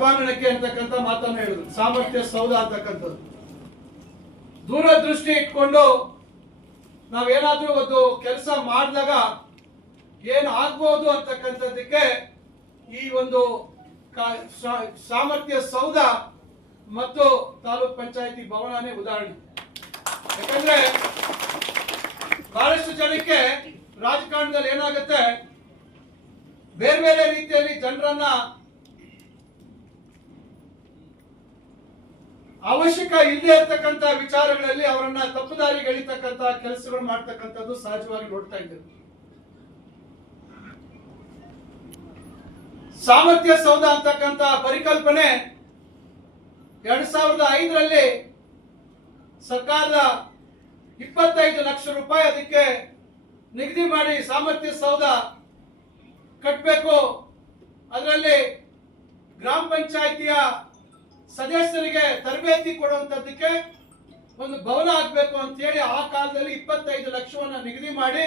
ಸಭಾಂಗಣಕ್ಕೆ ಅಂತಕ್ಕಂಥ ಮಾತನ್ನ ಹೇಳಿದ್ರು. ಸಾಮರ್ಥ್ಯ ಸೌಧ ಅಂತಕ್ಕಂಥದ್ದು. ದೂರದೃಷ್ಟಿ ಇಟ್ಕೊಂಡು ನಾವೇನಾದ್ರೂ ಒಂದು ಕೆಲಸ ಮಾಡಿದಾಗ ಏನು ಆಗ್ಬೋದು ಅಂತಕ್ಕಂಥದ್ದಕ್ಕೆ ಈ ಒಂದು ಸಾಮರ್ಥ್ಯ ಸೌಧ ಮತ್ತು ತಾಲೂಕ್ ಪಂಚಾಯತಿ ಭವನನೇ ಉದಾಹರಣೆ. ಯಾಕಂದ್ರೆ ಬಹಳಷ್ಟು ಜನಕ್ಕೆ ರಾಜಕಾರಣದಲ್ಲಿ ಏನಾಗುತ್ತೆ? ಬೇರೆ ಬೇರೆ ರೀತಿಯಲ್ಲಿ ಜನರನ್ನ ಅವಶ್ಯಕ ಇಲ್ಲೇ ಇರ್ತಕ್ಕಂತ ವಿಚಾರಗಳಲ್ಲಿ ಅವರನ್ನ ತಪ್ಪುದಾರಿ ಗಳಿತಕ್ಕಂತ ಕೆಲಸಗಳು ಮಾಡ್ತಕ್ಕಂಥದ್ದು ಸಹಜವಾಗಿ ನೋಡ್ತಾ ಇದ್ದೇವೆ ಸಾಮರ್ಥ್ಯ ಸೌಧ ಅಂತಕ್ಕಂತ ಪರಿಕಲ್ಪನೆ ಎರಡ್ ಸಾವಿರದ ಐದರಲ್ಲಿ ಸರ್ಕಾರದ ಇಪ್ಪತ್ತೈದು ಲಕ್ಷ ರೂಪಾಯಿ ಅದಕ್ಕೆ ನಿಗದಿ ಮಾಡಿ ಸಾಮರ್ಥ್ಯ ಸೌಧ ಕಟ್ಟಬೇಕು ಅದರಲ್ಲಿ ಗ್ರಾಮ ಪಂಚಾಯಿತಿಯ ಸದಸ್ಯರಿಗೆ ತರಬೇತಿ ಕೊಡುವಂತದ್ದಕ್ಕೆ ಒಂದು ಭವನ ಆಗ್ಬೇಕು ಅಂತ ಹೇಳಿ ಆ ಕಾಲದಲ್ಲಿ ಇಪ್ಪತ್ತೈದು ಲಕ್ಷವನ್ನ ನಿಗದಿ ಮಾಡಿ,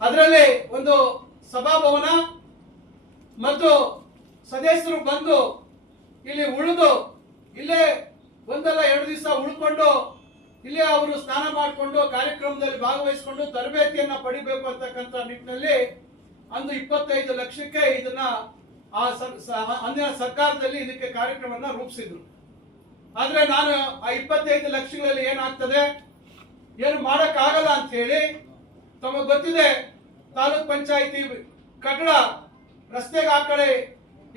ಅದರಲ್ಲಿ ಒಂದು ಸಭಾಭವನ ಮತ್ತು ಸದಸ್ಯರು ಬಂದು ಇಲ್ಲಿ ಉಳಿದು ಇಲ್ಲೇ ಒಂದಲ್ಲ ಎರಡು ದಿವಸ ಉಳ್ಕೊಂಡು ಇಲ್ಲೇ ಅವರು ಸ್ನಾನ ಮಾಡಿಕೊಂಡು ಕಾರ್ಯಕ್ರಮದಲ್ಲಿ ಭಾಗವಹಿಸಿಕೊಂಡು ತರಬೇತಿಯನ್ನ ಪಡಿಬೇಕು ಅಂತಕ್ಕಂಥ ನಿಟ್ಟಿನಲ್ಲಿ ಅಂದು ಇಪ್ಪತ್ತೈದು ಲಕ್ಷಕ್ಕೆ ಇದನ್ನ ಆ ಅಂದಿನ ಸರ್ಕಾರದಲ್ಲಿ ಇದಕ್ಕೆ ಕಾರ್ಯಕ್ರಮವನ್ನ ರೂಪಿಸಿದ್ರು. ಆದ್ರೆ ನಾನು ಆ ಇಪ್ಪತ್ತೈದು ಲಕ್ಷಗಳಲ್ಲಿ ಏನಾಗ್ತದೆ? ಏನು ಮಾಡಕ್ ಆಗಲ್ಲ ಅಂತ ಹೇಳಿ ತಮಗೆ ಗೊತ್ತಿದೆ. ತಾಲೂಕ್ ಪಂಚಾಯತಿ ಕಟ್ಟಡ, ರಸ್ತೆಗೆ ಆ ಕಡೆ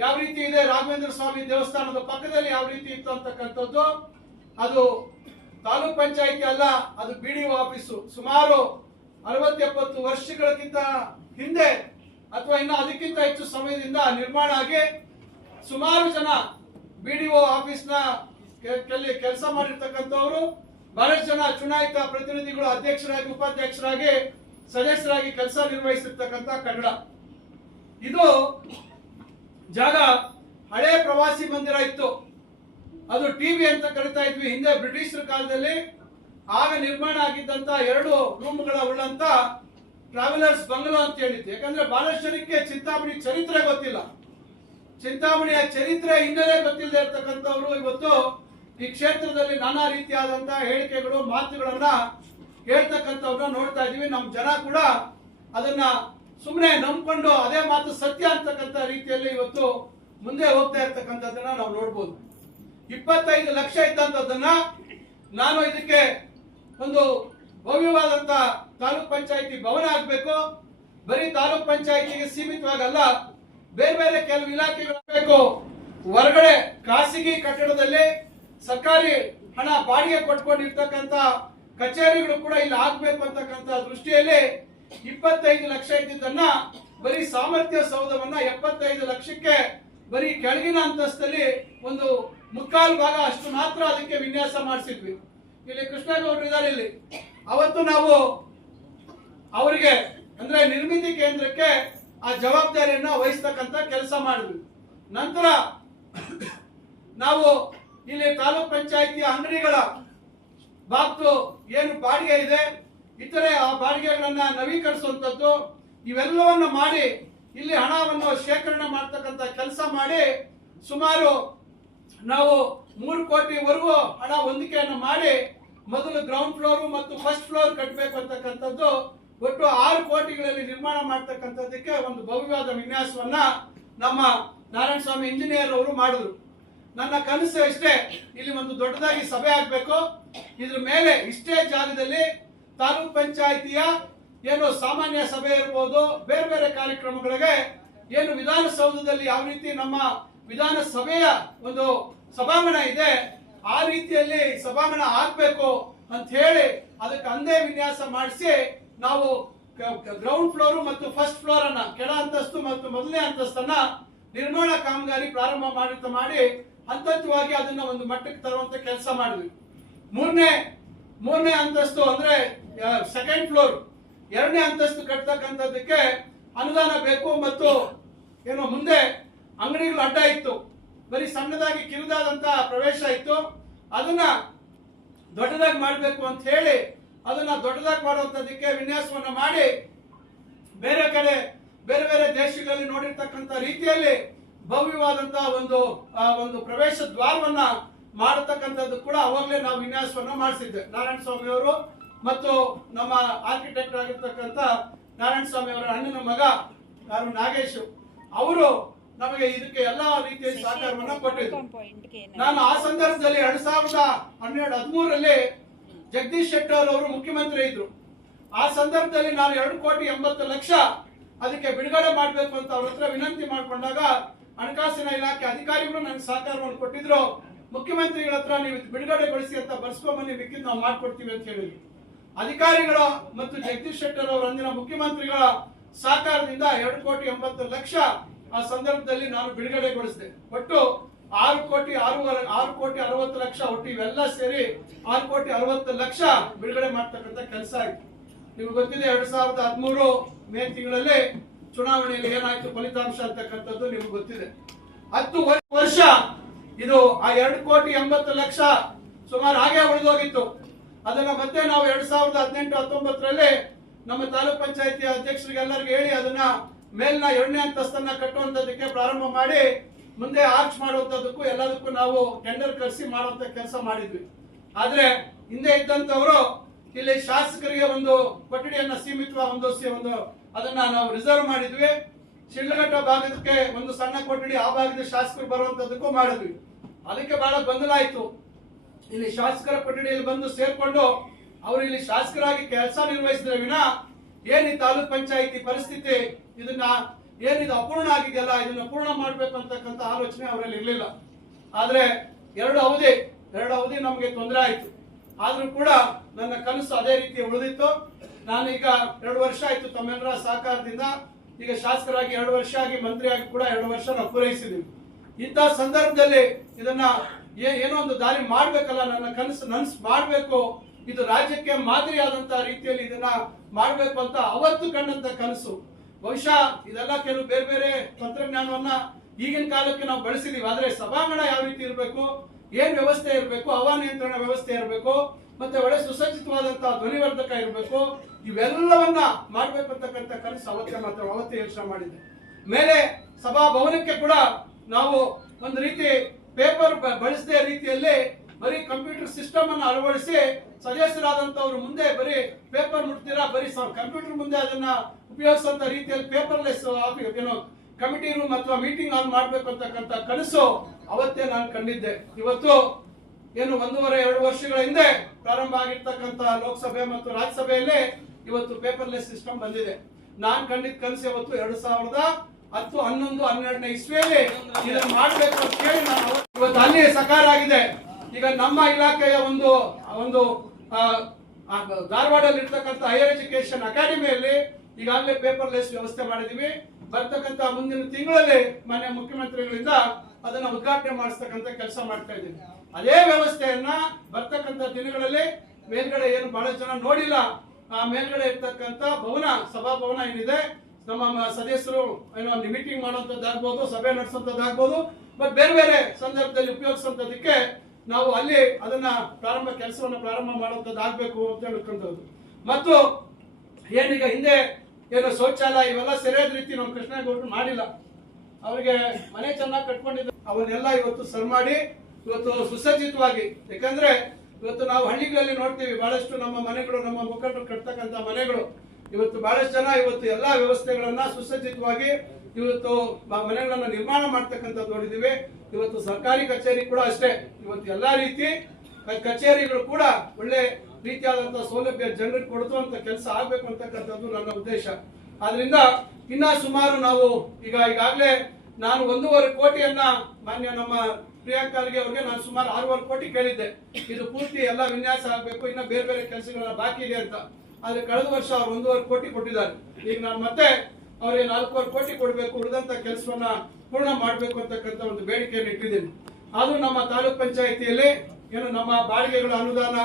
ಯಾವ ರೀತಿ ಇದೆ? ರಾಘವೇಂದ್ರ ಸ್ವಾಮಿ ದೇವಸ್ಥಾನದ ಪಕ್ಕದಲ್ಲಿ ಯಾವ ರೀತಿ ಇತ್ತು ಅಂತಕ್ಕಂಥದ್ದು? ಅದು ತಾಲೂಕ್ ಪಂಚಾಯತಿ ಅಲ್ಲ, ಅದು ಬಿ ಡಿ ಆಫೀಸು. ಸುಮಾರು ಅರವತ್ತೆಪ್ಪತ್ತು ವರ್ಷಗಳಕ್ಕಿಂತ ಹಿಂದೆ ಅಥವಾ ಇನ್ನು ಅದಕ್ಕಿಂತ ಹೆಚ್ಚು ಸಮಯದಿಂದ ನಿರ್ಮಾಣ ಆಗಿ ಸುಮಾರು ಜನ ಬಿ ಡಿ ಆಫೀಸ್ನ ಕೆಲಸ ಮಾಡಿರ್ತಕ್ಕಂಥವರು, ಬಹಳಷ್ಟು ಜನ ಚುನಾಯಿತ ಪ್ರತಿನಿಧಿಗಳು, ಅಧ್ಯಕ್ಷರಾಗಿ, ಉಪಾಧ್ಯಕ್ಷರಾಗಿ, ಸದಸ್ಯರಾಗಿ ಕೆಲಸ ನಿರ್ವಹಿಸಿರ್ತಕ್ಕಂಥ ಕನ್ನಡ. ಇದು ಜಾಗ ಹಳೆ ಪ್ರವಾಸಿ ಮಂದಿರ ಇತ್ತು. ಅದು ಟಿವಿ ಅಂತ ಕರಿತಾ ಇದ್ವಿ. ಹಿಂದೆ ಬ್ರಿಟಿಷರ ಕಾಲದಲ್ಲಿ ಆಗ ನಿರ್ಮಾಣ ಆಗಿದ್ದಂತ ಎರಡು ರೂಮ್ಗಳ ಉಳ್ಳಂತ ಟ್ರಾವೆಲರ್ಸ್ ಬಂಗಲ ಅಂತ ಹೇಳಿದ್ದು. ಯಾಕಂದ್ರೆ ಬಹಳಷ್ಟು ಜನಕ್ಕೆ ಚಿಂತಾಮಣಿ ಚರಿತ್ರೆ ಗೊತ್ತಿಲ್ಲ. ಚಿಂತಾಮಣಿಯ ಚರಿತ್ರೆ ಹಿನ್ನೆಲೆ ಗೊತ್ತಿಲ್ಲದೆ ಇರ್ತಕ್ಕಂಥವ್ರು ಇವತ್ತು ಈ ಕ್ಷೇತ್ರದಲ್ಲಿ ನಾನಾ ರೀತಿಯಾದಂತಹ ಹೇಳಿಕೆಗಳು, ಮಾತುಗಳನ್ನ ಹೇಳ್ತಕ್ಕಂಥವ್ರನ್ನ ನೋಡ್ತಾ ಇದೀವಿ ನಮ್ಮ ಜನ ಕೂಡ ಅದನ್ನ ಸುಮ್ಮನೆ ನಂಬ್ಕೊಂಡು ಅದೇ ಮಾತು ಸತ್ಯ ಅಂತಕ್ಕಂಥ ರೀತಿಯಲ್ಲಿ ಇವತ್ತು ಮುಂದೆ ಹೋಗ್ತಾ ಇರ್ತಕ್ಕಂಥದ್ದನ್ನ ನಾವು ನೋಡ್ಬೋದು. ಇಪ್ಪತ್ತೈದು ಲಕ್ಷ ಇದ್ದಂಥದ್ದನ್ನ ನಾನು ಇದಕ್ಕೆ ಒಂದು ಭವ್ಯವಾದಂತ ತಾಲೂಕ್ ಪಂಚಾಯತಿ ಭವನ ಆಗ್ಬೇಕು. ಬರೀ ತಾಲೂಕ್ ಪಂಚಾಯತಿಗೆ ಸೀಮಿತವಾಗಲ್ಲ, ಬೇರೆ ಬೇರೆ ಕೆಲವು ಇಲಾಖೆಗಳು ಹೊರಗಡೆ ಖಾಸಗಿ ಕಟ್ಟಡದಲ್ಲಿ ಸರ್ಕಾರಿ ಹಣ ಬಾಡಿಗೆ ಕೊಟ್ಕೊಂಡಿರ್ತಕ್ಕಂತ ಕಚೇರಿಗಳು ಕೂಡ ಇಲ್ಲಿ ಆಗ್ಬೇಕು ಅಂತಕ್ಕಂತ ದೃಷ್ಟಿಯಲ್ಲಿ ಇಪ್ಪತ್ತೈದು ಲಕ್ಷ ಇದ್ದಿದ್ದನ್ನ ಬರೀ ಸಾಮರ್ಥ್ಯ ಸೌಧವನ್ನ ಎಪ್ಪತ್ತೈದು ಲಕ್ಷಕ್ಕೆ ಬರೀ ಕೆಳಗಿನ ಅಂತಸ್ತಲ್ಲಿ ಒಂದು ಮುಕ್ಕಾಲು ಭಾಗ ಅಷ್ಟು ಮಾತ್ರ ಅದಕ್ಕೆ ವಿನ್ಯಾಸ ಮಾಡಿಸಿದ್ವಿ. ಇಲ್ಲಿ ಕೃಷ್ಣೇಗೌಡರು ಇದ್ದಾರೆ ಇಲ್ಲಿ. ಅವತ್ತು ನಾವು ಅವರಿಗೆ, ಅಂದ್ರೆ ನಿರ್ಮಿತಿ ಕೇಂದ್ರಕ್ಕೆ ಆ ಜವಾಬ್ದಾರಿಯನ್ನ ವಹಿಸ್ತಕ್ಕಂತ ಕೆಲಸ ಮಾಡಿದ್ವಿ. ನಂತರ ನಾವು ಇಲ್ಲಿ ತಾಲೂಕ್ ಪಂಚಾಯತಿ ಅಂಗಡಿಗಳ ಬಾಕ್ತು ಏನು ಬಾಡಿಗೆ ಇದೆ, ಇತರೆ ಆ ಬಾಡಿಗೆಗಳನ್ನ ನವೀಕರಿಸುವಂತದ್ದು ಇವೆಲ್ಲವನ್ನು ಮಾಡಿ ಇಲ್ಲಿ ಹಣವನ್ನು ಶೇಖರಣೆ ಮಾಡ್ತಕ್ಕಂಥ ಕೆಲಸ ಮಾಡಿ ಸುಮಾರು ನಾವು ಮೂರು ಕೋಟಿವರೆಗೂ ಹಣ ಹೊಂದಿಕೆಯನ್ನು ಮಾಡಿ ಮೊದಲು ಗ್ರೌಂಡ್ ಫ್ಲೋರ್ ಮತ್ತು ಫಸ್ಟ್ ಫ್ಲೋರ್ ಕಟ್ಟಬೇಕು ಅಂತಕ್ಕಂಥದ್ದು, ಒಟ್ಟು ಆರು ಕೋಟಿಗಳಲ್ಲಿ ನಿರ್ಮಾಣ ಮಾಡ್ತಕ್ಕಂಥದ್ದಕ್ಕೆ ಒಂದು ಭವ್ಯವಾದ ವಿನ್ಯಾಸವನ್ನ ನಮ್ಮ ನಾರಾಯಣ ಸ್ವಾಮಿ ಇಂಜಿನಿಯರ್ ಅವರು ಮಾಡಿದ್ರು. ನನ್ನ ಕನಸು ಅಷ್ಟೇ, ಇಲ್ಲಿ ಒಂದು ದೊಡ್ಡದಾಗಿ ಸಭೆ ಆಗಬೇಕು. ಇದ್ರ ಮೇಲೆ ಇಷ್ಟೇ ಜಾಗದಲ್ಲಿ ತಾಲೂಕ್ ಪಂಚಾಯಿತಿಯ ಏನು ಸಾಮಾನ್ಯ ಸಭೆ ಇರ್ಬೋದು, ಬೇರೆ ಬೇರೆ ಕಾರ್ಯಕ್ರಮಗಳಿಗೆ ಏನು ವಿಧಾನಸೌಧದಲ್ಲಿ ಯಾವ ರೀತಿ ನಮ್ಮ ವಿಧಾನಸಭೆಯ ಒಂದು ಸಭಾಂಗಣ ಇದೆ ಆ ರೀತಿಯಲ್ಲಿ ಸಭಾಂಗಣ ಆಗ್ಬೇಕು ಅಂತ ಹೇಳಿ ಅದಕ್ಕೆ ಅಂದೇ ವಿನ್ಯಾಸ ಮಾಡಿಸಿ ನಾವು ಗ್ರೌಂಡ್ ಫ್ಲೋರ್ ಮತ್ತು ಫಸ್ಟ್ ಫ್ಲೋರ್ ಅನ್ನ ಕೆಳ ಅಂತಸ್ತು ಮತ್ತು ಮೊದಲನೇ ಅಂತಸ್ತನ್ನ ನಿರ್ಮಾಣ ಕಾಮಗಾರಿ ಪ್ರಾರಂಭ ಮಾಡಿ ಮಾಡಿ ಹಂತವಾಗಿ ಅದನ್ನ ಒಂದು ಮಟ್ಟಕ್ಕೆ ತರುವಂತ ಕೆಲಸ ಮಾಡಿದ್ವಿ. ಮೂರನೇ ಮೂರನೇ ಅಂತಸ್ತು ಅಂದ್ರೆ ಸೆಕೆಂಡ್ ಫ್ಲೋರ್ ಎರಡನೇ ಅಂತಸ್ತು ಕಟ್ತಕ್ಕಂಥದ್ದಕ್ಕೆ ಅನುದಾನ ಬೇಕು ಮತ್ತು ಏನೋ ಮುಂದೆ ಅಂಗಡಿಗಳು ಅಡ್ಡ ಇತ್ತು. ಬರೀ ಸಣ್ಣದಾಗಿ ಕಿರಿದಾದಂತ ಪ್ರವೇಶ ಇತ್ತು. ಅದನ್ನ ದೊಡ್ಡದಾಗಿ ಮಾಡಬೇಕು ಅಂತ ಹೇಳಿ ಅದನ್ನ ದೊಡ್ಡದಾಗಿ ಮಾಡುವಂತದಕ್ಕೆ ವಿನ್ಯಾಸವನ್ನು ಮಾಡಿ ಬೇರೆ ಕಡೆ, ಬೇರೆ ಬೇರೆ ದೇಶಗಳಲ್ಲಿ ನೋಡಿರ್ತಕ್ಕಂಥ ರೀತಿಯಲ್ಲಿ ಭವ್ಯವಾದಂತಹ ಒಂದು ಒಂದು ಪ್ರವೇಶ ದ್ವಾರವನ್ನ ಮಾಡತಕ್ಕಂಥದ್ದು ಕೂಡ ಅವಾಗಲೇ ನಾವು ವಿನ್ಯಾಸವನ್ನ ಮಾಡಿಸಿದ್ದೆ. ನಾರಾಯಣ ಸ್ವಾಮಿ ಅವರು ಮತ್ತು ನಮ್ಮ ಆರ್ಕಿಟೆಕ್ಟ್ ಆಗಿರ್ತಕ್ಕಂಥ ನಾರಾಯಣ ಸ್ವಾಮಿ ಅವರ ಅಣ್ಣನ ಮಗ ಯಾರು ನಾಗೇಶ್. ಅವರು ನಮಗೆ ಇದಕ್ಕೆ ಎಲ್ಲಾ ರೀತಿಯ ಸಹಕಾರವನ್ನ ಕೊಟ್ಟಿದ್ರು. ನಾನು ಆ ಸಂದರ್ಭದಲ್ಲಿ ಎರಡ್ ಸಾವಿರದ ಹನ್ನೆರಡು ಹದಿಮೂರರಲ್ಲಿ ಜಗದೀಶ್ ಶೆಟ್ಟರ್ ಅವರು ಮುಖ್ಯಮಂತ್ರಿ ಇದ್ರು. ಆ ಸಂದರ್ಭದಲ್ಲಿ ನಾನು ಎರಡು ಕೋಟಿ ಎಂಬತ್ತು ಲಕ್ಷ ಅದಕ್ಕೆ ಬಿಡುಗಡೆ ಮಾಡಬೇಕು ಅಂತ ಅವ್ರ ಹತ್ರ ವಿನಂತಿ ಮಾಡಿಕೊಂಡಾಗ ಹಣಕಾಸಿನ ಇಲಾಖೆ ಅಧಿಕಾರಿಗಳು ನನಗೆ ಸಹಕಾರವನ್ನು ಕೊಟ್ಟಿದ್ರು. ಮುಖ್ಯಮಂತ್ರಿಗಳ ಹತ್ರ ನೀವು ಬಿಡುಗಡೆಗೊಳಿಸಿ ಅಂತ ಬರ್ಸ್ಕೊಂಬನ್ನಿ ಮಿಕ್ಕಿದ್ ನಾವು ಮಾಡ್ಕೊಡ್ತೀವಿ ಅಂತ ಹೇಳಿದ್ರು. ಅಧಿಕಾರಿಗಳ ಮತ್ತು ಜಗದೀಶ್ ಶೆಟ್ಟರ್ ಅವರ ಅಂದಿನ ಮುಖ್ಯಮಂತ್ರಿಗಳ ಸಹಕಾರದಿಂದ ಎರಡು ಕೋಟಿ ಎಂಬತ್ತು ಲಕ್ಷ ಆ ಸಂದರ್ಭದಲ್ಲಿ ನಾನು ಬಿಡುಗಡೆಗೊಳಿಸಿದೆ. ಒಟ್ಟು ಆರು ಕೋಟಿ ಆರೂವರೆ, ಆರು ಕೋಟಿ ಅರವತ್ತು ಲಕ್ಷ ಒಟ್ಟು ಇವೆಲ್ಲ ಸೇರಿ ಆರು ಕೋಟಿ ಅರವತ್ತು ಲಕ್ಷ ಬಿಡುಗಡೆ ಮಾಡ್ತಕ್ಕಂಥ ಕೆಲಸ ಆಯ್ತು. ನಿಮ್ಗೆ ಗೊತ್ತಿದೆ, ಎರಡ್ ಸಾವಿರದ ಹದಿಮೂರು ಮೇ ತಿಂಗಳಲ್ಲಿ ಚುನಾವಣೆಯಲ್ಲಿ ಏನಾಯ್ತು, ಫಲಿತಾಂಶ ಅಂತಕ್ಕಂಥದ್ದು ನಿಮ್ಗೆ ಗೊತ್ತಿದೆ. ಹತ್ತು ವರ್- ವರ್ಷ ಇದು ಆ ಎರಡು ಕೋಟಿ ಎಂಬತ್ತು ಲಕ್ಷ ಸುಮಾರು ಹಾಗೆ ಉಳಿದೋಗಿತ್ತು. ಅದನ್ನ ಮತ್ತೆ ನಾವು ಎರಡ್ ಸಾವಿರದ ಹದಿನೆಂಟು ಹತ್ತೊಂಬತ್ತರಲ್ಲಿ ನಮ್ಮ ತಾಲೂಕ್ ಪಂಚಾಯತಿ ಅಧ್ಯಕ್ಷರಿಗೆ ಎಲ್ಲರಿಗೂ ಹೇಳಿ ಅದನ್ನ ಮೇಲ್ನ ಎರಡನೇ ಅಂತಸ್ತನ್ನ ಕಟ್ಟುವಂತದಕ್ಕೆ ಪ್ರಾರಂಭ ಮಾಡಿ ಮುಂದೆ ಆರ್ಚ್ ಮಾಡುವಂತದಕ್ಕೂ ಎಲ್ಲದಕ್ಕೂ ನಾವು ಟೆಂಡರ್ ಕರೆಸಿ ಮಾಡುವಂತ ಕೆಲಸ ಮಾಡಿದ್ವಿ. ಆದ್ರೆ ಹಿಂದೆ ಇದ್ದಂತವರು ಇಲ್ಲಿ ಶಾಸಕರಿಗೆ ಒಂದು ಕೊಠಡಿಯನ್ನ ಸೀಮಿತ ಒಂದು ಒಂದು ಅದನ್ನ ನಾವು ರಿಸರ್ವ್ ಮಾಡಿದ್ವಿ. ಶಿಡ್ಲಘಟ್ಟ ಭಾಗಕ್ಕೆ ಒಂದು ಸಣ್ಣ ಕೊಠಡಿ ಆ ಭಾಗದ ಶಾಸಕರು ಬರುವಂತದಕ್ಕೂ ಮಾಡಿದ್ವಿ. ಅದಕ್ಕೆ ಬಹಳ ಗೊಂದಲ ಆಯ್ತು. ಇಲ್ಲಿ ಶಾಸಕರ ಕೊಠಡಿಯಲ್ಲಿ ಬಂದು ಸೇರ್ಕೊಂಡು ಅವರು ಇಲ್ಲಿ ಶಾಸಕರಾಗಿ ಕೆಲಸ ನಿರ್ವಹಿಸಿದ್ರೆ ವಿನ ಏನ್ ಈ ತಾಲೂಕ್ ಪಂಚಾಯಿತಿ ಪರಿಸ್ಥಿತಿ ಇದನ್ನ ಏನಿದು ಅಪೂರ್ಣ ಆಗಿದೆಯಲ್ಲ, ಇದನ್ನ ಪೂರ್ಣ ಮಾಡ್ಬೇಕು ಅಂತಕ್ಕಂಥ ಆಲೋಚನೆ ಅವರಲ್ಲಿ ಇರಲಿಲ್ಲ. ಆದ್ರೆ ಎರಡು ಅವಧಿ ಎರಡು ಅವಧಿ ನಮಗೆ ತೊಂದರೆ ಆಯ್ತು. ಆದ್ರೂ ಕೂಡ ನನ್ನ ಕನಸು ಅದೇ ರೀತಿ ಉಳಿದಿತ್ತು. ನಾನು ಈಗ ಎರಡು ವರ್ಷ ಆಯ್ತು ತಮ್ಮೆಲ್ಲರ ಸಹಕಾರದಿಂದ. ಈಗ ಶಾಸಕರಾಗಿ ಎರಡು ವರ್ಷ ಆಗಿ, ಮಂತ್ರಿಯಾಗಿ ಕೂಡ ಎರಡು ವರ್ಷ ನಾವು ಪೂರೈಸಿದ್ದೀವಿ. ಇಂಥ ಸಂದರ್ಭದಲ್ಲಿ ಇದನ್ನ ಏನೋ ಒಂದು ದಾರಿ ಮಾಡ್ಬೇಕಲ್ಲ, ನನ್ನ ಕನಸು ನನ್ಸ್ ಮಾಡ್ಬೇಕು. ಇದು ರಾಜ್ಯಕ್ಕೆ ಮಾದರಿಯಾದಂತಹ ರೀತಿಯಲ್ಲಿ ಇದನ್ನ ಮಾಡ್ಬೇಕು ಅಂತ ಅವತ್ತು ಕಂಡಂತ ಕನಸು. ಬಹುಶಃ ಇದೆಲ್ಲ ಕೆಲವು ಬೇರೆ ಬೇರೆ ತಂತ್ರಜ್ಞಾನವನ್ನ ಈಗಿನ ಕಾಲಕ್ಕೆ ನಾವು ಬಳಸಿದೀವಿ. ಆದ್ರೆ ಸಭಾಂಗಣ ಯಾವ ರೀತಿ ಇರಬೇಕು, ಏನ್ ವ್ಯವಸ್ಥೆ ಇರಬೇಕು ಹವಾನಿಯಂತ್ರಣ ವ್ಯವಸ್ಥೆ ಇರಬೇಕು, ಮತ್ತೆ ಒಳ್ಳೆ ಸುಸಜ್ಜಿತವಾದಂತಹ ಧ್ವನಿವರ್ಧಕ ಇರಬೇಕು, ಇವೆಲ್ಲವನ್ನ ಮಾಡ್ಬೇಕು ಅಂತಕ್ಕಂಥ ಕನಸು ಅವತ್ತೆ ಮಾತ್ರ, ಅವತ್ತೇ ಯೋಚನೆ ಮಾಡಿದೆ ಮೇಲೆ ಸಭಾ ಭವನಕ್ಕೆ ಕೂಡ ನಾವು ಒಂದು ರೀತಿ ಪೇಪರ್ ಬಳಸದೇ ರೀತಿಯಲ್ಲಿ ಬರೀ ಕಂಪ್ಯೂಟರ್ ಸಿಸ್ಟಮ್ ಅನ್ನು ಅಳವಡಿಸಿ ಸದಸ್ಯರಾದಂತವ್ರು ಮುಂದೆ ಬರೀ ಪೇಪರ್ ಮುಟ್ತೀರಾ? ಬರೀ ಕಂಪ್ಯೂಟರ್ ಮುಂದೆ ಅದನ್ನ ಉಪಯೋಗಿಸುವಂತ ರೀತಿಯಲ್ಲಿ ಪೇಪರ್ಲೆಸ್ ಏನೋ ಕಮಿಟಿ ರೂಮ್ ಅಥವಾ ಮೀಟಿಂಗ್ ಆನ್ ಮಾಡ್ಬೇಕು ಅಂತಕ್ಕಂಥ ಕನಸು ಅವತ್ತೇ ನಾನು ಕಂಡಿದ್ದೆ. ಇವತ್ತು ಏನು ಒಂದೂವರೆ, ಎರಡು ವರ್ಷಗಳ ಹಿಂದೆ ಪ್ರಾರಂಭ ಆಗಿರ್ತಕ್ಕಂಥ ಲೋಕಸಭೆ ಮತ್ತು ರಾಜ್ಯಸಭೆಯಲ್ಲಿ ಇವತ್ತು ಪೇಪರ್ಲೆಸ್ ಸಿಸ್ಟಮ್ ಬಂದಿದೆ. ನಾನ್ ಕಂಡಿದ್ದ ಕನಸು ಇವತ್ತು ಎರಡು ಸಾವಿರದ ಹತ್ತು, ಹನ್ನೊಂದು, ಹನ್ನೆರಡನೇ ಇಸ್ವಿಯಲ್ಲಿ ಇದನ್ನು ಮಾಡಬೇಕು ಅಂತ ಹೇಳಿ ನಾನು ಇವತ್ತು ಅಲ್ಲಿ ಸಕಾರ ಆಗಿದೆ. ಈಗ ನಮ್ಮ ಇಲಾಖೆಯ ಒಂದು ಒಂದು ಧಾರವಾಡಲ್ಲಿ ಇರ್ತಕ್ಕಂಥ ಹೈಯರ್ ಎಜುಕೇಶನ್ ಅಕಾಡೆಮಿಯಲ್ಲಿ ಈಗಾಗಲೇ ಪೇಪರ್ಲೆಸ್ ವ್ಯವಸ್ಥೆ ಮಾಡಿದೀವಿ ಬರ್ತಕ್ಕಂಥ ಮುಂದಿನ ತಿಂಗಳಲ್ಲಿ ಮಾನ್ಯ ಮುಖ್ಯಮಂತ್ರಿಗಳಿಂದ ಅದನ್ನ ಉದ್ಘಾಟನೆ ಮಾಡಿಸ್ತಕ್ಕಂಥ ಕೆಲಸ ಮಾಡ್ತಾ ಇದ್ದೀವಿ. ಅದೇ ವ್ಯವಸ್ಥೆಯನ್ನ ಬರ್ತಕ್ಕಂಥ ದಿನಗಳಲ್ಲಿ ಮೇಲ್ಗಡೆ ಏನು ಬಹಳಷ್ಟು ಜನ ನೋಡಿಲ್ಲ. ಆ, ಮೇಲ್ಗಡೆ ಇರ್ತಕ್ಕಂಥ ಭವನ, ಸಭಾಭವನ ಏನಿದೆ, ನಮ್ಮ ಸದಸ್ಯರು ಏನೋ ಮೀಟಿಂಗ್ ಮಾಡುವಂಥದ್ದಾಗ್ಬೋದು, ಸಭೆ ನಡೆಸುವಂಥದ್ದಾಗ್ಬೋದು ಬಟ್ ಬೇರೆ ಬೇರೆ ಸಂದರ್ಭದಲ್ಲಿ ಉಪಯೋಗಿಸುವಂತದಕ್ಕೆ ನಾವು ಅಲ್ಲಿ ಅದನ್ನ ಪ್ರಾರಂಭ ಕೆಲಸವನ್ನು ಪ್ರಾರಂಭ ಮಾಡುವಂತದ್ದಾಗ್ಬೇಕು ಅಂತ ಹೇಳ್ಕೊಂತದ್ದು. ಮತ್ತು ಏನೀಗ ಹಿಂದೆ ಏನು ಶೌಚಾಲಯ ಇವೆಲ್ಲ ಸರಿಯಾದ ರೀತಿ ನಮ್ಮ ಕೃಷ್ಣಗೌಡರು ಮಾಡಿಲ್ಲ. ಅವರಿಗೆ ಮನೆ ಚೆನ್ನಾಗಿ ಕಟ್ಟಿಕೊಂಡಿದ್ದರು ಅವನ್ನೆಲ್ಲ ಇವತ್ತು ಸರ್ ಮಾಡಿ, ಇವತ್ತು ಸುಸಜ್ಜಿತವಾಗಿ ಯಾಕಂದ್ರೆ ಇವತ್ತು ನಾವು ಹಳ್ಳಿಗಳಲ್ಲಿ ನೋಡ್ತೀವಿ ಬಹಳಷ್ಟು ನಮ್ಮ ಮನೆಗಳು, ನಮ್ಮ ಮುಖಂಡರು ಕಟ್ತಕ್ಕಂತ ಮನೆಗಳು. ಇವತ್ತು ಬಹಳಷ್ಟು ಜನ ಇವತ್ತು ಎಲ್ಲಾ ವ್ಯವಸ್ಥೆಗಳನ್ನ ಸುಸಜ್ಜಿತವಾಗಿ ಇವತ್ತು ಮನೆಗಳನ್ನು ನಿರ್ಮಾಣ ಮಾಡ್ತಕ್ಕಂಥದ್ದು ನೋಡಿದೀವಿ ಇವತ್ತು ಸರ್ಕಾರಿ ಕಚೇರಿ ಕೂಡ ಅಷ್ಟೇ. ಇವತ್ತು ಎಲ್ಲಾ ರೀತಿ ಕಚೇರಿಗಳು ಕೂಡ ಒಳ್ಳೆ ರೀತಿಯಾದಂತಹ ಸೌಲಭ್ಯ ಜನರಿಗೆ ಅಂತ ಕೆಲಸ ಆಗ್ಬೇಕು ಅಂತಕ್ಕಂಥದ್ದು ನನ್ನ ಉದ್ದೇಶ. ಆದ್ರಿಂದ ಇನ್ನ ಸುಮಾರು ನಾವು ಈಗ ಈಗಾಗಲೇ ನಾನು ಒಂದೂವರೆ ಕೋಟಿಯನ್ನ ಮಾನ್ಯ ನಮ್ಮ ಪ್ರಿಯಾಂಕಾರ್ಗೆ ಅವ್ರಿಗೆ ನಾನು ಸುಮಾರು ಆರೂವರೆ ಕೋಟಿ ಕೇಳಿದ್ದೆ. ಇದು ಪೂರ್ತಿ ಎಲ್ಲ ವಿನ್ಯಾಸ ಆಗ್ಬೇಕು, ಇನ್ನ ಬೇರೆ ಬೇರೆ ಕೆಲಸಗಳೆಲ್ಲ ಬಾಕಿ ಇದೆ ಅಂತ. ಆದ್ರೆ ಕಳೆದ ವರ್ಷ ಅವ್ರು ಒಂದೂವರೆ ಕೋಟಿ ಕೊಟ್ಟಿದ್ದಾರೆ. ಈಗ ನಾನು ಮತ್ತೆ ಅವರಿಗೆ ನಾಲ್ಕೂವರೆ ಕೋಟಿ ಕೊಡಬೇಕು ಉಳಿದಂತ ಕೆಲಸವನ್ನ ಪೂರ್ಣ ಮಾಡಬೇಕು ಅಂತಕ್ಕಂಥ ಒಂದು ಬೇಡಿಕೆಯನ್ನು ಇಟ್ಟಿದ್ದೀನಿ. ಅದು ನಮ್ಮ ತಾಲೂಕ್ ಪಂಚಾಯಿತಿಯಲ್ಲಿ ಏನು ನಮ್ಮ ಬಾಡಿಗೆಗಳ ಅನುದಾನ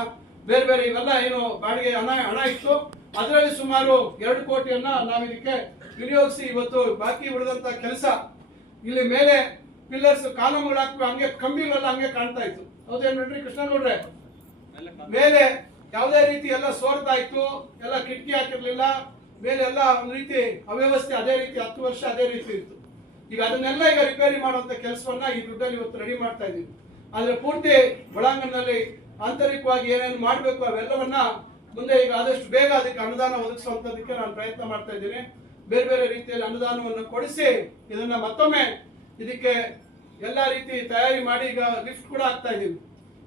ಬೇರೆ ಬೇರೆ ಇವೆಲ್ಲ ಏನು ಬಾಡಿಗೆ ಹಣ ಹಣ ಇತ್ತು. ಅದರಲ್ಲಿ ಸುಮಾರು ಎರಡು ಕೋಟಿಯನ್ನ ನಾವು ಇದಕ್ಕೆ ವಿನಿಯೋಗಿಸಿ ಇವತ್ತು ಬಾಕಿ ಉಳಿದಂತ ಕೆಲಸ. ಇಲ್ಲಿ ಮೇಲೆ ಪಿಲ್ಲರ್ಸ್ ಕಾಲಮ್ಗಳು ಹಾಕ್ಬೇಕು ಹಂಗೆ ಕಂಬಿಗಳೆಲ್ಲ ಹಂಗೆ ಕಾಣ್ತಾ ಇತ್ತು. ಹೌದೇನ್ ನೋಡ್ರಿ ಕೃಷ್ಣ ನೋಡ್ರೆ? ಮೇಲೆ ಯಾವುದೇ ರೀತಿ ಎಲ್ಲ ಸೋರ್ತಾ ಇತ್ತು ಎಲ್ಲ ಕಿಟಕಿ ಹಾಕಿರ್ಲಿಲ್ಲ ಮೇಲೆ ಎಲ್ಲ ಒಂದು ರೀತಿ ಅವ್ಯವಸ್ಥೆ ಅದೇ ರೀತಿ ಹತ್ತು ವರ್ಷ ಅದೇ ರೀತಿ ಇತ್ತು. ಈಗ ಅದನ್ನೆಲ್ಲ ಈಗ ರಿಪೇರಿ ಮಾಡುವಂತ ಕೆಲಸವನ್ನ ಈ ದುಡ್ಡಲ್ಲಿ ಇವತ್ತು ರೆಡಿ ಮಾಡ್ತಾ ಇದ್ದೀವಿ. ಆದ್ರೆ ಪೂರ್ತಿ ಒಳಾಂಗಣದಲ್ಲಿ ಆಂತರಿಕವಾಗಿ ಏನೇನು ಮಾಡಬೇಕು ಅವೆಲ್ಲವನ್ನ ಮುಂದೆ ಈಗ ಆದಷ್ಟು ಬೇಗ ಅದಕ್ಕೆ ಅನುದಾನ ಒದಗಿಸುವಂತದಕ್ಕೆ ನಾನು ಪ್ರಯತ್ನ ಮಾಡ್ತಾ ಇದ್ದೀನಿ. ಬೇರೆ ಬೇರೆ ರೀತಿಯಲ್ಲಿ ಅನುದಾನವನ್ನು ಕೊಡಿಸಿ ಇದನ್ನ ಮತ್ತೊಮ್ಮೆ ಇದಕ್ಕೆ ಎಲ್ಲಾ ರೀತಿ ತಯಾರಿ ಮಾಡಿ ಈಗ ಲಿಫ್ಟ್ ಕೂಡ ಆಗ್ತಾ ಇದ್ದೀವಿ.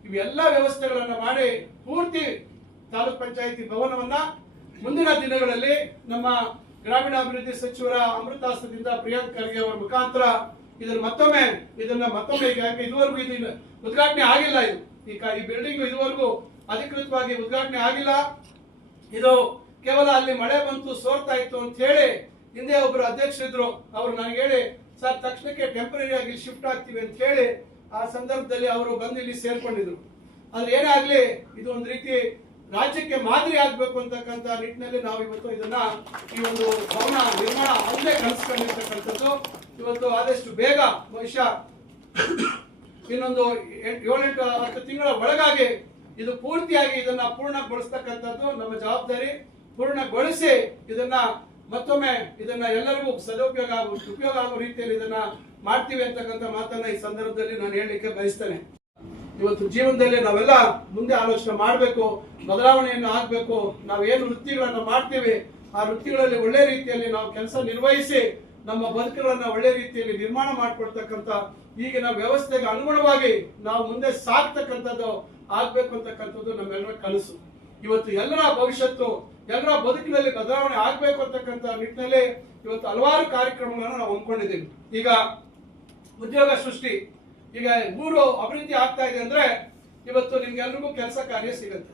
ಇವೆಲ್ಲ ವ್ಯವಸ್ಥೆಗಳನ್ನು ಮಾಡಿ ಪೂರ್ತಿ ತಾಲೂಕ್ ಪಂಚಾಯಿತಿ ಭವನವನ್ನ ಮುಂದಿನ ದಿನಗಳಲ್ಲಿ ನಮ್ಮ ಗ್ರಾಮೀಣಾಭಿವೃದ್ಧಿ ಸಚಿವರ ಅಮೃತಾಸ್ತ್ರದಿಂದ ಪ್ರಿಯಾಂಕ್ ಖರ್ಗೆ ಅವರ ಮುಖಾಂತರ ಇದನ್ನ ಮತ್ತೊಮ್ಮೆ ಇದನ್ನ ಮತ್ತೊಮ್ಮೆ ಈಗ ಯಾಕೆ ಇದುವರೆಗೂ ಇದು ಉದ್ಘಾಟನೆ ಆಗಿಲ್ಲ ಇದು. ಈ ಈ ಬಿಲ್ಡಿಂಗ್ ಇದುವರೆಗೂ ಅಧಿಕೃತವಾಗಿ ಉದ್ಘಾಟನೆ ಆಗಿಲ್ಲ. ಇದು ಕೇವಲ ಅಲ್ಲಿ ಮಳೆ ಬಂತು, ಸೋರ್ತಾ ಇತ್ತು ಅಂತ ಹೇಳಿ ಹಿಂದೆ ಒಬ್ರು ಅಧ್ಯಕ್ಷರಿದ್ರು. ಅವರು ನನಗೆ ಹೇಳಿ, ಸರ್, ತಕ್ಷಣಕ್ಕೆ ಟೆಂಪರರಿ ಆಗಿ ಶಿಫ್ಟ್ ಆಗ್ತೀವಿ ಅಂತ ಹೇಳಿ ಆ ಸಂದರ್ಭದಲ್ಲಿ ಅವರು ಬಂದು ಇಲ್ಲಿ ಸೇರ್ಕೊಂಡಿದ್ರು. ಆದ್ರೆ ಏನೇ ಆಗ್ಲಿ, ಇದು ಒಂದು ರೀತಿ ರಾಜ್ಯಕ್ಕೆ ಮಾದರಿ ಆಗ್ಬೇಕು ಅಂತಕ್ಕಂತ ನಿಟ್ಟಿನಲ್ಲಿ ನಾವು ಇವತ್ತು ಇದನ್ನ ಈ ಒಂದು ಭವನ ನಿರ್ಮಾಣ ಅಲ್ಲೇ ಕಲಿಸ್ಕೊಂಡಿರ್ತಕ್ಕಂಥದ್ದು. ಇವತ್ತು ಆದಷ್ಟು ಬೇಗ ಬಹುಶಃ ಇನ್ನೊಂದು ಏಳೆಂಟು, ಹತ್ತು ತಿಂಗಳ ಒಳಗಾಗಿ ಇದು ಪೂರ್ತಿಯಾಗಿ ಇದನ್ನ ಪೂರ್ಣಗೊಳಿಸ್ತಕ್ಕಂಥದ್ದು ನಮ್ಮ ಜವಾಬ್ದಾರಿ. ಪೂರ್ಣಗೊಳಿಸಿ ಇದನ್ನ ಮತ್ತೊಮ್ಮೆ ಇದನ್ನ ಎಲ್ಲರಿಗೂ ಸದುಪಯೋಗ ಆಗೋ ಉಪಯೋಗ ಆಗೋ ರೀತಿಯಲ್ಲಿ ಇದನ್ನ ಮಾಡ್ತೀವಿ ಅಂತಕ್ಕಂಥ ಮಾತನ್ನ ಈ ಸಂದರ್ಭದಲ್ಲಿ ನಾನು ಹೇಳಲಿಕ್ಕೆ ಬಯಸ್ತೇನೆ. ಇವತ್ತು ಜೀವನದಲ್ಲಿ ನಾವೆಲ್ಲ ಮುಂದೆ ಆಲೋಚನೆ ಮಾಡಬೇಕು, ಬದಲಾವಣೆಯನ್ನು ಆಗಬೇಕು ನಾವು ಏನು ವೃತ್ತಿಗಳನ್ನ ಮಾಡ್ತೀವಿ, ಆ ವೃತ್ತಿಗಳಲ್ಲಿ ಒಳ್ಳೆ ರೀತಿಯಲ್ಲಿ ನಾವು ಕೆಲಸ ನಿರ್ವಹಿಸಿ, ನಮ್ಮ ಬದುಕುಗಳನ್ನ ಒಳ್ಳೆ ರೀತಿಯಲ್ಲಿ ನಿರ್ಮಾಣ ಮಾಡಿಕೊಡ್ತಕ್ಕಂಥ ಈಗಿನ ವ್ಯವಸ್ಥೆಗೆ ಅನುಗುಣವಾಗಿ ನಾವು ಮುಂದೆ ಸಾಕ್ತಕ್ಕಂಥದ್ದು ಆಗ್ಬೇಕು ಅಂತಕ್ಕಂಥದ್ದು ನಮ್ಮೆಲ್ಲರ ಕನಸು. ಇವತ್ತು ಎಲ್ಲರ ಭವಿಷ್ಯತ್ತು, ಎಲ್ಲರ ಬದುಕಿನಲ್ಲಿ ಬದಲಾವಣೆ ಆಗ್ಬೇಕು ಅಂತಕ್ಕಂಥ ನಿಟ್ಟಿನಲ್ಲಿ ಇವತ್ತು ಹಲವಾರು ಕಾರ್ಯಕ್ರಮಗಳನ್ನು ನಾವು ಹೊಂದ್ಕೊಂಡಿದ್ದೀವಿ ಈಗ ಉದ್ಯೋಗ ಸೃಷ್ಟಿ ಈಗ ಊರು ಅಭಿವೃದ್ಧಿ ಆಗ್ತಾ ಇದೆ ಅಂದ್ರೆ ಇವತ್ತು ನಿಮ್ಗೆಲ್ರಿಗೂ ಕೆಲಸ ಕಾರ್ಯ ಸಿಗುತ್ತೆ.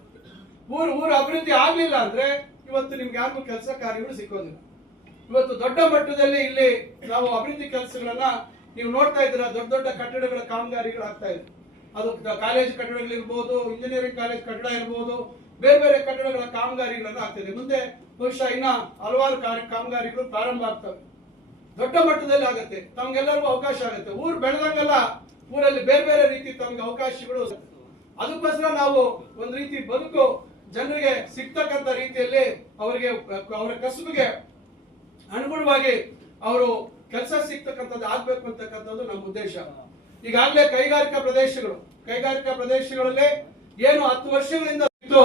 ಊರು ಊರು ಅಭಿವೃದ್ಧಿ ಆಗ್ಲಿಲ್ಲ ಅಂದ್ರೆ ಇವತ್ತು ನಿಮ್ಗೆ ಯಾರಿಗೂ ಕೆಲಸ ಕಾರ್ಯಗಳು ಸಿಕ್ಕೋದಿಲ್ಲ. ಇವತ್ತು ದೊಡ್ಡ ಮಟ್ಟದಲ್ಲಿ ಇಲ್ಲಿ ನಾವು ಅಭಿವೃದ್ಧಿ ಕೆಲಸಗಳನ್ನ ನೀವು ನೋಡ್ತಾ ಇದ್ದೀರಾ, ದೊಡ್ಡ ದೊಡ್ಡ ಕಟ್ಟಡಗಳ ಕಾಮಗಾರಿಗಳು ಆಗ್ತಾ ಇದೆ. ಅದು ಕಾಲೇಜ್ ಕಟ್ಟಡಗಳಿರ್ಬೋದು ಇಂಜಿನಿಯರಿಂಗ್ ಕಾಲೇಜ್ ಕಟ್ಟಡ ಇರ್ಬೋದು, ಬೇರೆ ಬೇರೆ ಕಟ್ಟಡಗಳ ಕಾಮಗಾರಿಗಳನ್ನ ಆಗ್ತಿದೆ ಮುಂದೆ ಬಹುಶಃ ಇನ್ನ ಹಲವಾರು ಕಾಮಗಾರಿಗಳು ಪ್ರಾರಂಭ ಆಗ್ತವೆ. ದೊಡ್ಡ ಮಟ್ಟದಲ್ಲಿ ಆಗುತ್ತೆ. ತಮ್ಗೆಲ್ಲರಿಗೂ ಅವಕಾಶ ಆಗುತ್ತೆ. ಊರು ಬೆಳೆದಂಗೆಲ್ಲ ಊರಲ್ಲಿ ಬೇರೆ ಬೇರೆ ರೀತಿ ತಮ್ಗೆ ಅವಕಾಶಗಳು. ಅದಕ್ಕೋಸ್ಕರ ನಾವು ಒಂದ್ ರೀತಿ ಬದುಕು ಜನರಿಗೆ ಸಿಗ್ತಕ್ಕಂತ ರೀತಿಯಲ್ಲಿ ಅವರಿಗೆ, ಅವರ ಕಸುಬಿಗೆ ಅನುಗುಣವಾಗಿ ಅವರು ಕೆಲಸ ಸಿಗ್ತಕ್ಕಂಥದ್ದು ಆಗ್ಬೇಕು ಅಂತಕ್ಕಂಥದ್ದು ನಮ್ಮ ಉದ್ದೇಶ. ಈಗಾಗಲೇ ಕೈಗಾರಿಕಾ ಪ್ರದೇಶಗಳು, ಕೈಗಾರಿಕಾ ಪ್ರದೇಶಗಳಲ್ಲಿ ಏನು ಹತ್ತು ವರ್ಷಗಳಿಂದ ಇತ್ತು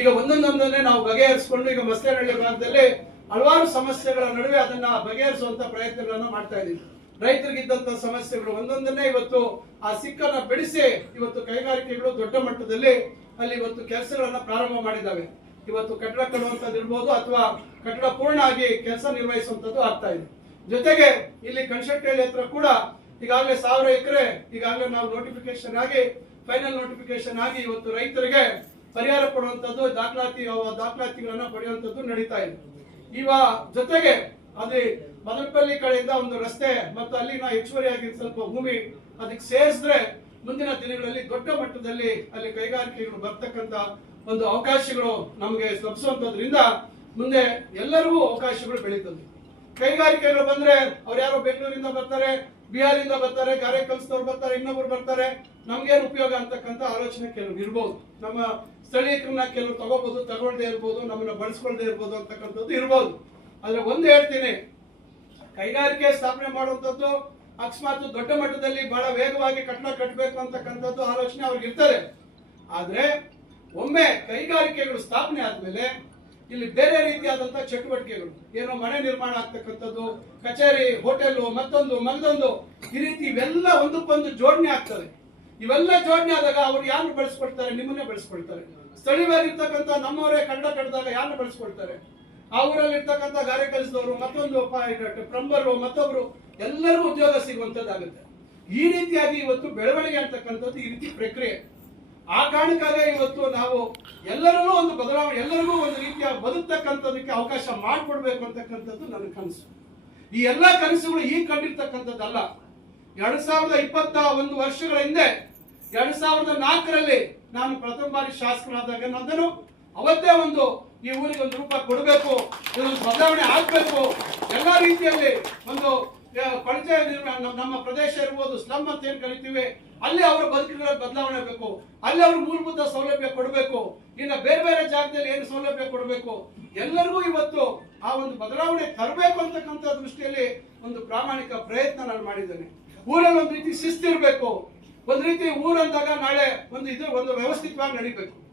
ಈಗ ಒಂದೊಂದೊಂದನ್ನೇ ನಾವು ಬಗೆಹರಿಸಿಕೊಂಡು ಈಗ ಮಸ್ತೇನಹಳ್ಳಿ ಭಾಗದಲ್ಲಿ ಹಲವಾರು ಸಮಸ್ಯೆಗಳ ನಡುವೆ ಅದನ್ನ ಬಗೆಹರಿಸುವಂತ ಪ್ರಯತ್ನಗಳನ್ನು ಮಾಡ್ತಾ ಇದ್ದೀವಿ. ರೈತರಿಗಿದ್ದಂತ ಸಮಸ್ಯೆಗಳು ಒಂದೊಂದನ್ನೇ ಇವತ್ತು ಆ ಸಿಕ್ಕನ್ನ ಬೆಳೆಸಿ ಇವತ್ತು ಕೈಗಾರಿಕೆಗಳು ದೊಡ್ಡ ಮಟ್ಟದಲ್ಲಿ ಅಲ್ಲಿ ಇವತ್ತು ಕೆಲಸಗಳನ್ನ ಪ್ರಾರಂಭ ಮಾಡಿದ್ದಾವೆ. ಇವತ್ತು ಕಟ್ಟಡ ಕಟ್ಟುವಂತದ್ದು ಇರ್ಬೋದು ಅಥವಾ ಕಟ್ಟಡ ಪೂರ್ಣ ಆಗಿ ಕೆಲಸ ನಿರ್ವಹಿಸುವಂತದ್ದು ಆಗ್ತಾ ಇದೆ. ಜೊತೆಗೆ ಇಲ್ಲಿ ಕನ್ಸ್ಟ್ರಕ್ಟೇಳಿ ಹತ್ರ ಕೂಡ ಈಗಾಗಲೇ ಸಾವಿರ ಎಕರೆ, ಈಗಾಗಲೇ ನಾವು ನೋಟಿಫಿಕೇಶನ್ ಆಗಿ ಫೈನಲ್ ನೋಟಿಫಿಕೇಶನ್ ಆಗಿ ಇವತ್ತು ರೈತರಿಗೆ ಪರಿಹಾರ ಕೊಡುವಂತದ್ದು, ದಾಖಲಾತಿ ದಾಖಲಾತಿಗಳನ್ನ ಪಡೆಯುವಂತದ್ದು ನಡೀತಾ ಇದೆ. ಇವ ಜೊತೆಗೆ ಅದೇ ಮದನಪಲ್ಲಿ ಕಡೆಯಿಂದ ಒಂದು ರಸ್ತೆ ಮತ್ತು ಅಲ್ಲಿನ ಹೆಚ್ಚುವರಿಯಾಗಿ ಸ್ವಲ್ಪ ಭೂಮಿ ಅದಕ್ಕೆ ಸೇರಿಸಿದ್ರೆ ಮುಂದಿನ ದಿನಗಳಲ್ಲಿ ದೊಡ್ಡ ಮಟ್ಟದಲ್ಲಿ ಅಲ್ಲಿ ಕೈಗಾರಿಕೆಗಳು ಬರ್ತಕ್ಕಂತ ಒಂದು ಅವಕಾಶಗಳು ನಮಗೆ ಲಭಿಸುವಂತದ್ರಿಂದ ಮುಂದೆ ಎಲ್ಲರಿಗೂ ಅವಕಾಶಗಳು ಬೆಳೀತದೆ ಕೈಗಾರಿಕೆಗಳು ಬಂದ್ರೆ ಅವ್ರು ಯಾರೋ ಬೆಂಗಳೂರಿಂದ ಬರ್ತಾರೆ, ಬಿಹಾರಿಂದ ಬರ್ತಾರೆ ಗಾರೆ ಕೆಲಸದವ್ರು ಬರ್ತಾರೆ, ಇನ್ನೊಬ್ರು ಬರ್ತಾರೆ, ನಮ್ಗೇನು ಉಪಯೋಗ ಅಂತಕ್ಕಂಥ ಆಲೋಚನೆ ಕೆಲವು ಇರ್ಬೋದು. ನಮ್ಮ ಸ್ಥಳೀಯರನ್ನ ಕೆಲವರು ತಗೋಬಹುದು ತಗೊಳ್ದೇ ಇರ್ಬೋದು, ನಮ್ಮನ್ನ ಬಳಸ್ಕೊಳ್ದೇ ಇರ್ಬೋದು ಅಂತಕ್ಕಂಥದ್ದು ಇರ್ಬೋದು. ಆದ್ರೆ ಒಂದು ಹೇಳ್ತೀನಿ ಕೈಗಾರಿಕೆ ಸ್ಥಾಪನೆ ಮಾಡುವಂತದ್ದು ಅಕಸ್ಮಾತ್ ದೊಡ್ಡ ಮಟ್ಟದಲ್ಲಿ ಬಹಳ ವೇಗವಾಗಿ ಕಟ್ಟಡ ಕಟ್ಟಬೇಕು ಅಂತಕ್ಕಂಥದ್ದು ಆಲೋಚನೆ ಅವ್ರಿಗೆ ಇರ್ತಾರೆ ಆದ್ರೆ ಒಮ್ಮೆ ಕೈಗಾರಿಕೆಗಳು ಸ್ಥಾಪನೆ ಆದ್ಮೇಲೆ ಇಲ್ಲಿ ಬೇರೆ ರೀತಿಯಾದಂತಹ ಚಟುವಟಿಕೆಗಳು, ಏನೋ ಮನೆ ನಿರ್ಮಾಣ ಆಗ್ತಕ್ಕಂಥದ್ದು, ಕಚೇರಿ, ಹೋಟೆಲ್, ಮತ್ತೊಂದು, ಮಗದೊಂದು, ಈ ರೀತಿ ಇವೆಲ್ಲ ಒಂದಕ್ಕೊಂದು ಜೋಡಣೆ ಆಗ್ತದೆ. ಇವೆಲ್ಲ ಜೋಡಣೆ ಆದಾಗ ಅವ್ರು ಯಾರು ಬೆಳೆಸ್ಕೊಳ್ತಾರೆ? ನಿಮ್ಮನ್ನೇ ಬೆಳೆಸ್ಕೊಳ್ತಾರೆ. ಸ್ಥಳೀಯವಾಗಿರ್ತಕ್ಕಂಥ ನಮ್ಮವರೇ ಕನ್ನಡ ಕಟ್ಟಿದಾಗ ಯಾರನ್ನ ಬೆಳೆಸ್ಕೊಳ್ತಾರೆ? ಆ ಊರಲ್ಲಿ ಇರ್ತಕ್ಕಂಥ ಗಾರೆ ಕೆಲಸದವರು, ಮತ್ತೊಂದು ಪ್ರಂಬರು ಮತ್ತೊಬ್ಬರು ಎಲ್ಲರಿಗೂ ಉದ್ಯೋಗ ಸಿಗುವಂತದ್ದಾಗುತ್ತೆ ಈ ರೀತಿಯಾಗಿ ಇವತ್ತು ಬೆಳವಣಿಗೆ ಅಂತಕ್ಕಂಥದ್ದು ಈ ರೀತಿ ಪ್ರಕ್ರಿಯೆ. ಆ ಕಾರಣಕ್ಕಾಗಿ ಇವತ್ತು ನಾವು ಎಲ್ಲರಲ್ಲೂ ಒಂದು ಬದಲಾವಣೆ ಎಲ್ಲರಿಗೂ ಒಂದು ರೀತಿಯ ಬದುಕ್ತಕ್ಕಂಥದಕ್ಕೆ ಅವಕಾಶ ಮಾಡಿಕೊಡ್ಬೇಕು ಅಂತಕ್ಕಂಥದ್ದು ನನ್ನ ಕನಸು. ಈ ಎಲ್ಲ ಕನಸುಗಳು ಈಗ ಕಂಡಿರ್ತಕ್ಕಂಥದ್ದಲ್ಲ. ಎರಡ್ ಸಾವಿರದ ಇಪ್ಪತ್ತ ಒಂದು ವರ್ಷಗಳ ಹಿಂದೆ, ಎರಡ್ ಸಾವಿರದ ನಾಲ್ಕರಲ್ಲಿ ನಾನು ಪ್ರಥಮ ಬಾರಿ ಶಾಸಕನಾದಾಗ ನಂದನು, ಅವತ್ತೇ ಒಂದು ಈ ಊರಿಗೆ ಒಂದು ರೂಪ ಕೊಡಬೇಕು, ಇದೊಂದು ಬದಲಾವಣೆ ಆಗಬೇಕು. ಎಲ್ಲ ರೀತಿಯಲ್ಲಿ ಒಂದು ಪರಿಚಯ ನಮ್ಮ- ಪ್ರದೇಶ ಇರ್ಬೋದು ಸ್ಲಮ್ ಅಂತ ಏನ್ ಕರಿತೀವಿ, ಅಲ್ಲಿ ಅವರ ಬದುಕುಗಳ ಬದಲಾವಣೆ ಬೇಕು ಅಲ್ಲಿ ಅವ್ರ ಮೂಲಭೂತ ಸೌಲಭ್ಯ ಕೊಡಬೇಕು. ಇನ್ನು ಬೇರೆ ಬೇರೆ ಜಾಗದಲ್ಲಿ ಏನು ಸೌಲಭ್ಯ ಕೊಡಬೇಕು? ಎಲ್ಲರಿಗೂ ಇವತ್ತು ಆ ಒಂದು ಬದಲಾವಣೆ ತರಬೇಕು ಅಂತಕ್ಕಂಥ ದೃಷ್ಟಿಯಲ್ಲಿ ಒಂದು ಪ್ರಾಮಾಣಿಕ ಪ್ರಯತ್ನ ನಾನು ಮಾಡಿದ್ದೇನೆ. ಊರಲ್ಲಿ ಒಂದು ರೀತಿ ಶಿಸ್ತಿರ್ಬೇಕು. ಒಂದು ರೀತಿ ಊರಂದಾಗ ನಾಳೆ ಒಂದು ಇದು, ಒಂದು ವ್ಯವಸ್ಥಿತವಾಗಿ ನಡಿಬೇಕು.